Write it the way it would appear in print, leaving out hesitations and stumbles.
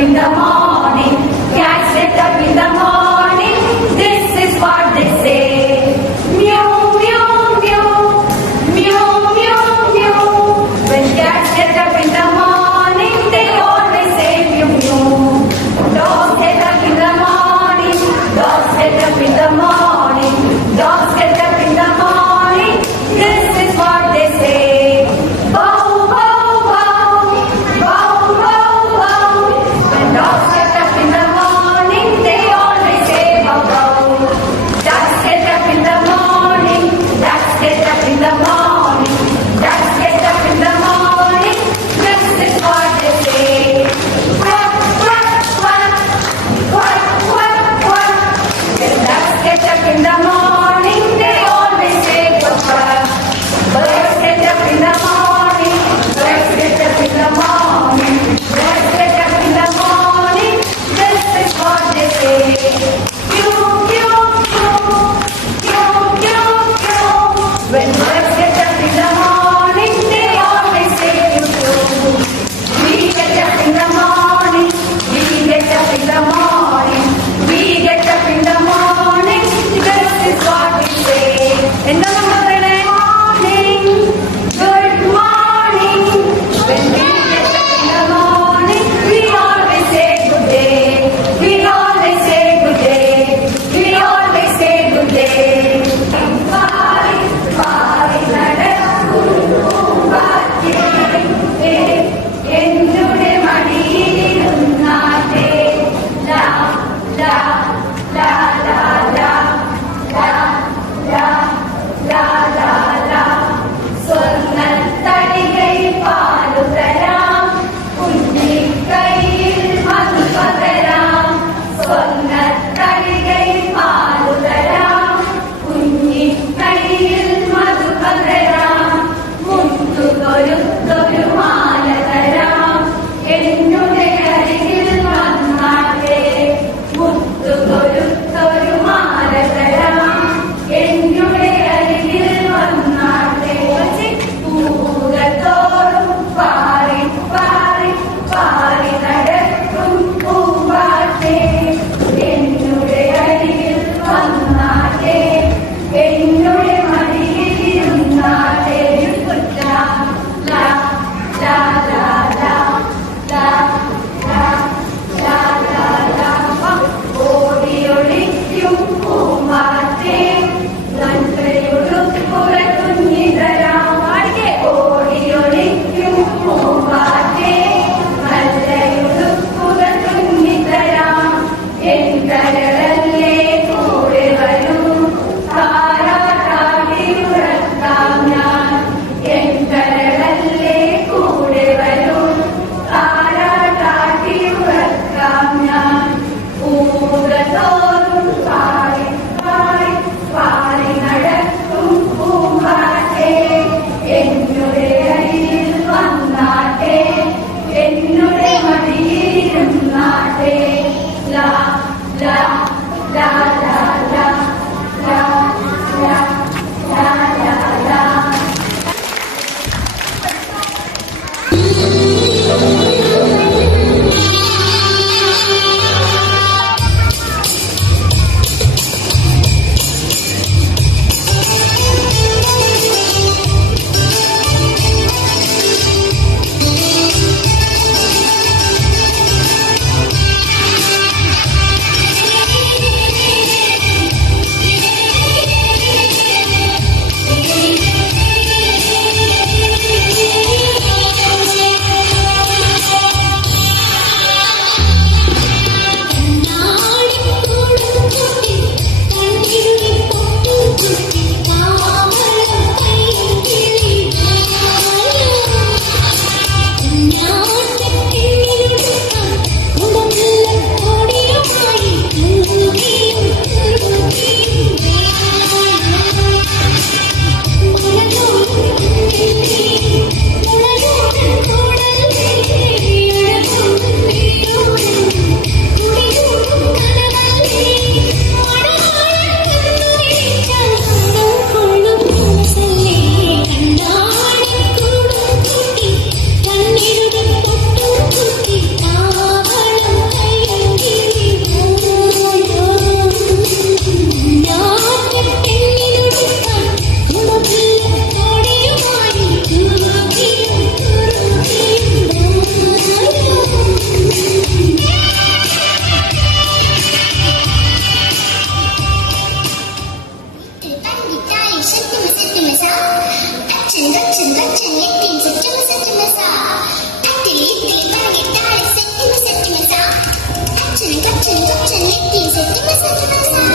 in the morning. Cats get up in the morning. This is what they say. Meow, meow, meow. Meow, meow, meow. When cats get up in the morning, they always say meow, meow. Dogs get up in the morning. Dogs get up in the morning. Dogs get up in the morning. This is what they say. Bow, bow, bow. Bow, bow, bow. When dogs get up in the morning, they always say bow, bow. Ducks get up in the morning. Ducks get up in the morning. Ducks get up in the morning. This is what they say. Quack, quack, quack. Quack, quack, quack. When ducks get up in the morning, they always say quack, quack. Birds get up in the morning. Birds get up in the morning. Birds get up in the morning. This is what they say. Pew, pew, pew. Pew, pew, pew. When birds get up in the morning, they always say pew, pew. We get up in the morning. We get up in the morning. We get up in the morning. This is what we say. എന്താ നമ്മൾ പറയണേ? Morning. Good morning. When we get up in the morning, we always say good day. We always say good day. We always say good day. Bye, bye, നടക്കുവാറ്റേ. എന്നുടെ മടിയിലിരുന്നാട്ടെ. ലാ, ലാ, ലാ, ലാ, ലാ. ലാ, ലാ, ലാ, ലാ, ലാ. സ്വർണ്ണത്തടികയിൽ പാലു തരാം. കുഞ്ഞിക്കൈയിൽ മധു പകരാം. സ്വർണ്ണത്തടികയിൽ പാലു തരാം. കുഞ്ഞിക്കൈയിൽ മധു പകരാം. മുത്തുകൊരുത്തൊരു മാല തരാം. എന്നുടെ അരികിൽ വന്നാട്ടെ. മുത്തുകൊരുത്തൊരു മാല തരാം. എന്നുടെ അരികിൽ വന്നാട്ടെ. പൂകത്തോറും പാറി പാറി പാറി നടക്കും പൂവാട്ടെ. എന്നുടെ അരികിൽ വന്നാട്ടെ. എന്നുടെ മടിയിൽ ഇരുന്നാട്ടെ. ലാ, ലാ, gotcha, yettiin settimasa. Attili ittili taagi taali settimasa. Gotcha, yettiin settimasa.